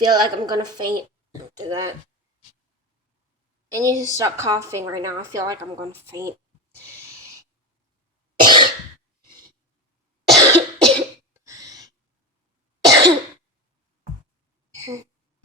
feel like I'm gonna faint after that. I need to stop coughing right now. I feel like I'm gonna faint.